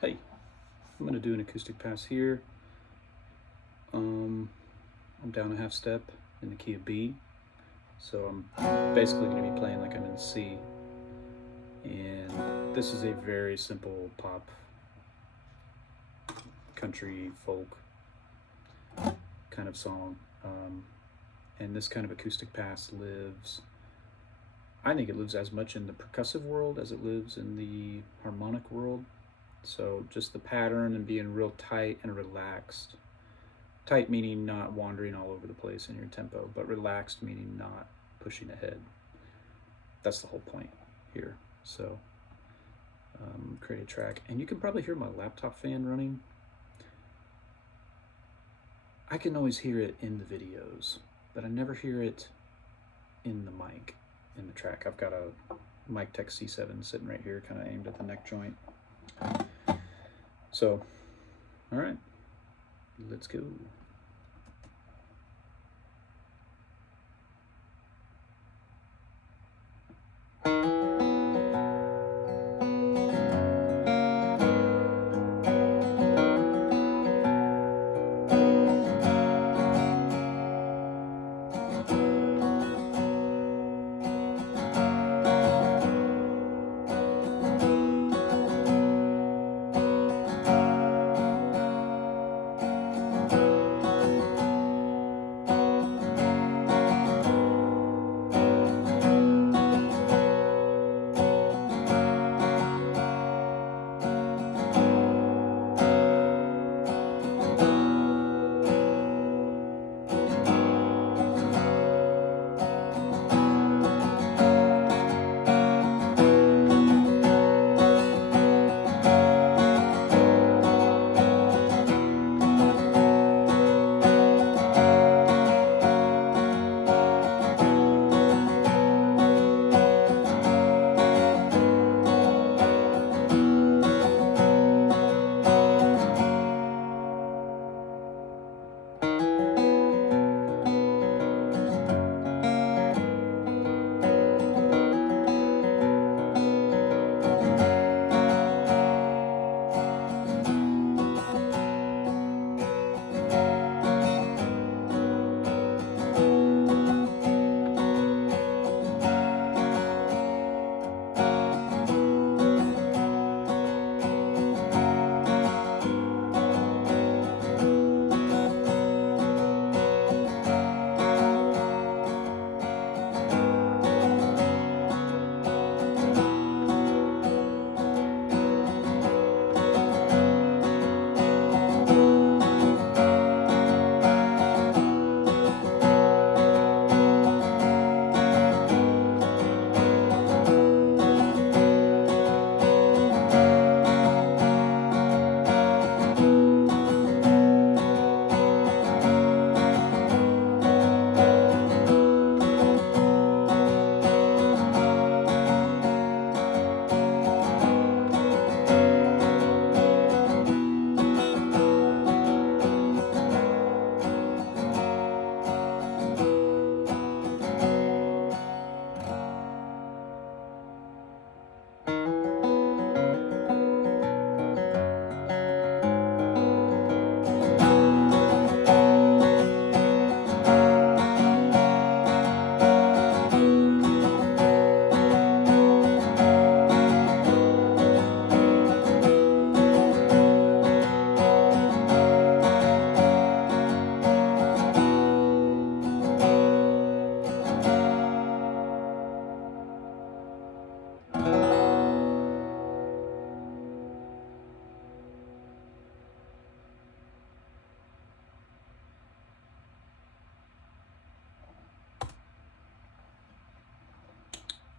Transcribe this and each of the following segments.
Hey, I'm going to do an acoustic pass here. I'm down a half step in the key of B, so I'm basically going to be playing like I'm in C. And this is a very simple pop, country, folk kind of song. And this kind of acoustic pass lives, I think it lives as much in the percussive world as it lives in the harmonic world. So just the pattern and being real tight and relaxed. Tight meaning not wandering all over the place in your tempo, but relaxed meaning not pushing ahead. That's the whole point here. So create a track, and you can probably hear my laptop fan running. I can always hear it in the videos, but I never hear it in the mic, in the track. I've got a Mic Tech C7 sitting right here, kind of aimed at the neck joint. So, all right, let's go.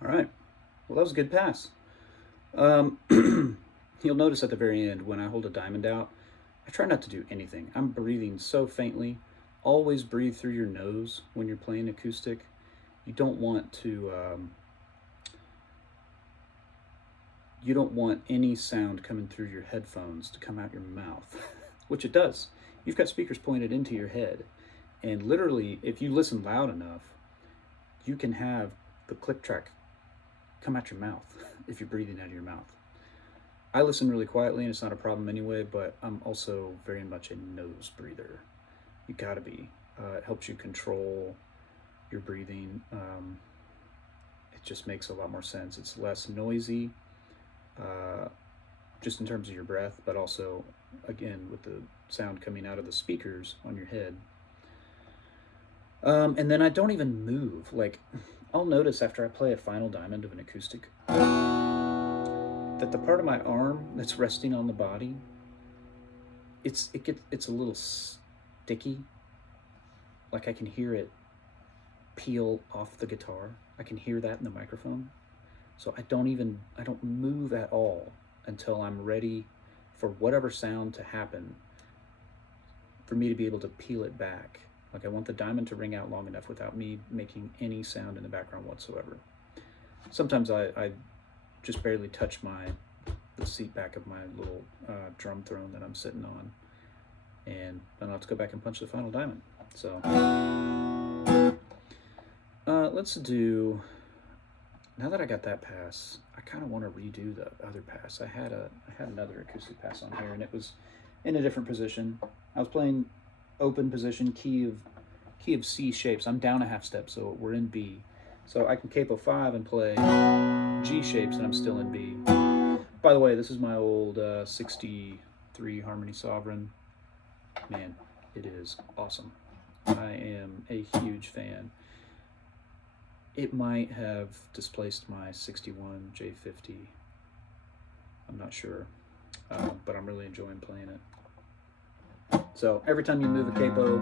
All right, well, that was a good pass. You'll notice at the very end when I hold a diamond out, I try not to do anything. I'm breathing so faintly. Always breathe through your nose when you're playing acoustic. You don't want to. You don't want any sound coming through your headphones to come out your mouth, which it does. You've got speakers pointed into your head, and literally, if you listen loud enough, you can have the click track come out your mouth if you're breathing out of your mouth. I listen really quietly, and it's not a problem anyway. But I'm also very much a nose breather. You gotta be. It helps you control your breathing. It just makes a lot more sense. It's less noisy, uh, just in terms of your breath, but also, again, with the sound coming out of the speakers on your head. And then I don't even move. Like, I'll notice after I play a final diamond of an acoustic that the part of my arm that's resting on the body, it's a little sticky. Like I can hear it peel off the guitar. I can hear that in the microphone. So I don't move at all until I'm ready for whatever sound to happen for me to be able to peel it back. Like I want the diamond to ring out long enough without me making any sound in the background whatsoever. Sometimes I just barely touch the seat back of my little drum throne that I'm sitting on, and then I'll have to go back and punch the final diamond. So let's do. Now that I got that pass, I kind of want to redo the other pass. I had another acoustic pass on here, and it was in a different position. I was playing open position, key of C shapes. I'm down a half step, so we're in B. So I can capo 5 and play G shapes, and I'm still in B. By the way, this is my old 63 Harmony Sovereign. Man, it is awesome. I am a huge fan. It might have displaced my 61 J50. I'm not sure, but I'm really enjoying playing it. So every time you move a capo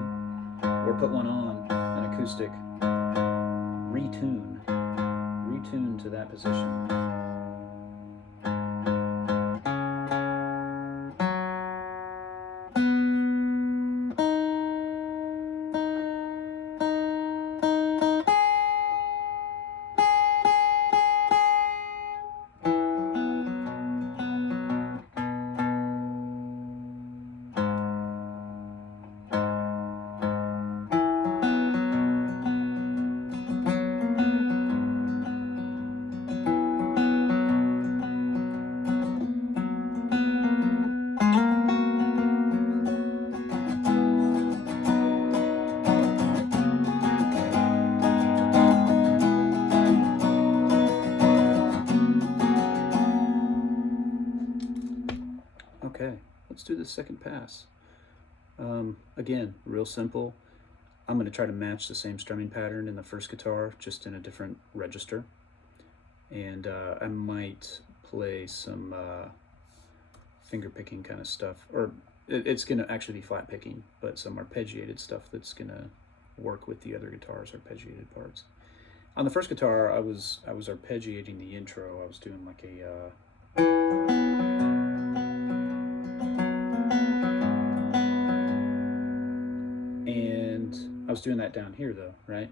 or put one on an acoustic, retune to that position. Okay, let's do the second pass. Again, real simple. I'm going to try to match the same strumming pattern in the first guitar, just in a different register. And I might play some finger picking kind of stuff, or it's going to actually be flat picking, but some arpeggiated stuff that's going to work with the other guitar's arpeggiated parts. On the first guitar, I was arpeggiating the intro. I was doing like and I was doing that down here though, right?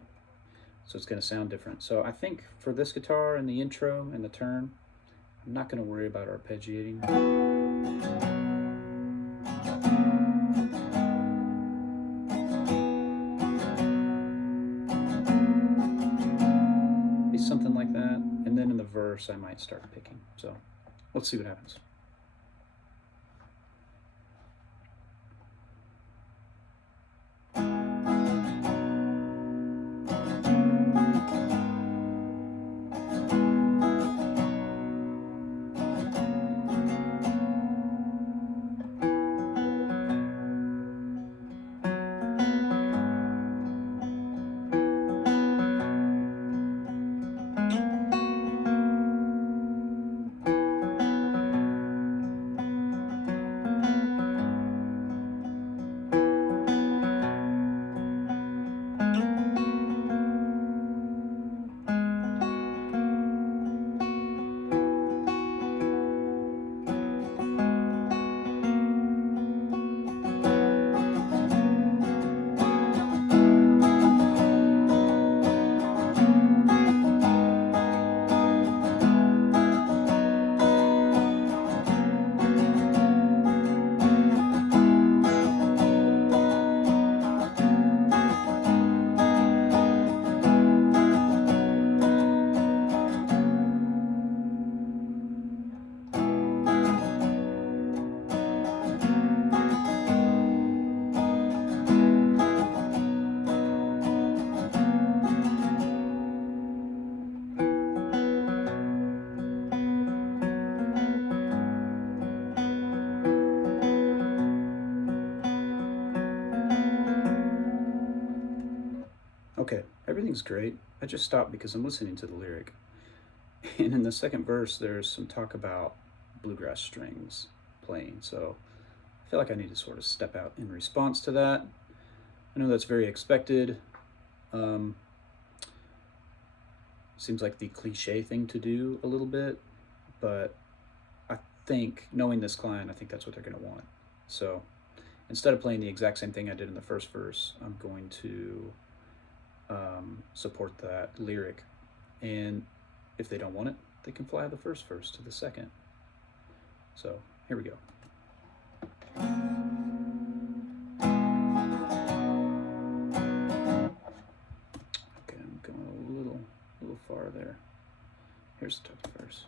So it's going to sound different. So I think for this guitar and the intro and the turn, I'm not going to worry about arpeggiating. Be something like that. And then in the verse, I might start picking. So let's see what happens. Okay, everything's great. I just stopped because I'm listening to the lyric. And in the second verse, there's some talk about bluegrass strings playing. So I feel like I need to sort of step out in response to that. I know that's very expected. Seems like the cliche thing to do a little bit, but I think, knowing this client, I think that's what they're going to want. So instead of playing the exact same thing I did in the first verse, I'm going to support that lyric. And if they don't want it, they can fly the first verse to the second. So here we go. Okay, I'm going a little far there. Here's the top verse.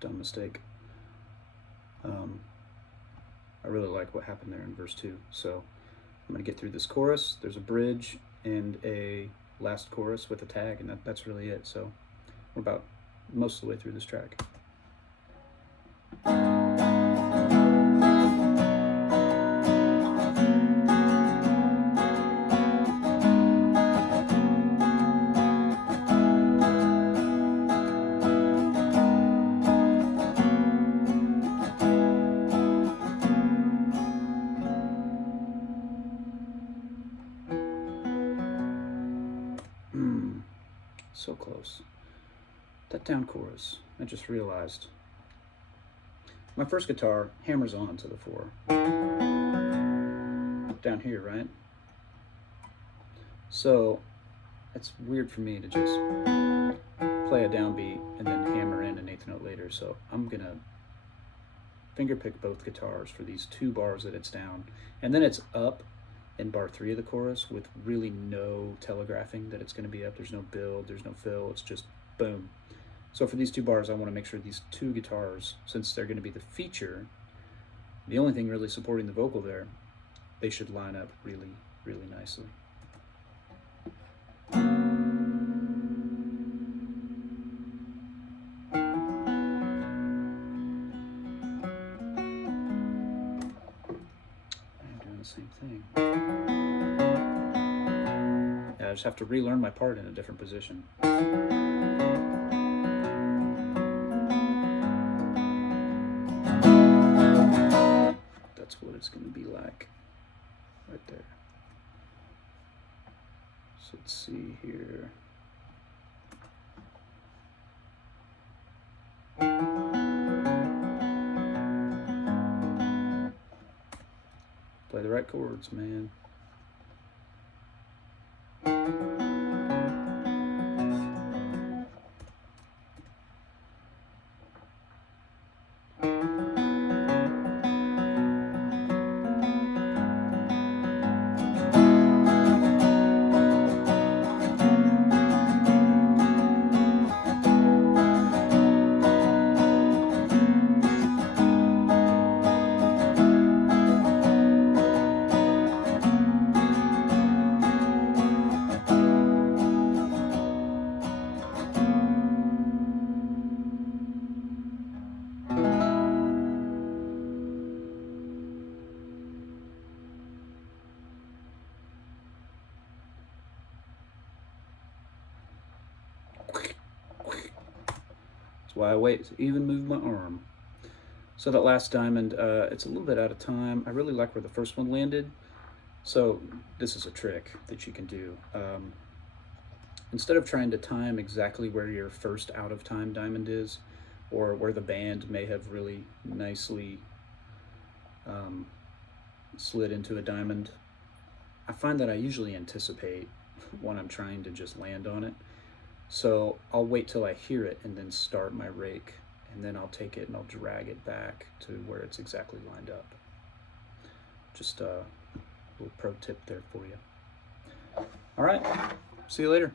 Dumb mistake. I really like what happened there in verse 2. So I'm going to get through this chorus. There's a bridge and a last chorus with a tag, and that's really it. So we're about most of the way through this track. So close. That down chorus, I just realized. My first guitar hammers on to the 4. Down here, right? So it's weird for me to just play a downbeat and then hammer in an 8th note later. So I'm gonna finger pick both guitars for these 2 bars that it's down. And then it's up in bar 3 of the chorus with really no telegraphing that it's going to be up. There's no build, there's no fill, it's just boom. So for these 2 bars, I want to make sure these 2 guitars, since they're going to be the feature, the only thing really supporting the vocal there, they should line up really, really nicely. I'm doing the same thing. I just have to relearn my part in a different position. That's what it's going to be like right there. So let's see here. Play the right chords, man. That's why I wait to even move my arm. So that last diamond, it's a little bit out of time. I really like where the first one landed. So this is a trick that you can do. instead of trying to time exactly where your first out of time diamond is, or where the band may have really nicely slid into a diamond, I find that I usually anticipate when I'm trying to just land on it. So I'll wait till I hear it and then start my rake, and then I'll take it and I'll drag it back to where it's exactly lined up. Just a little pro tip there for you. All right, see you later.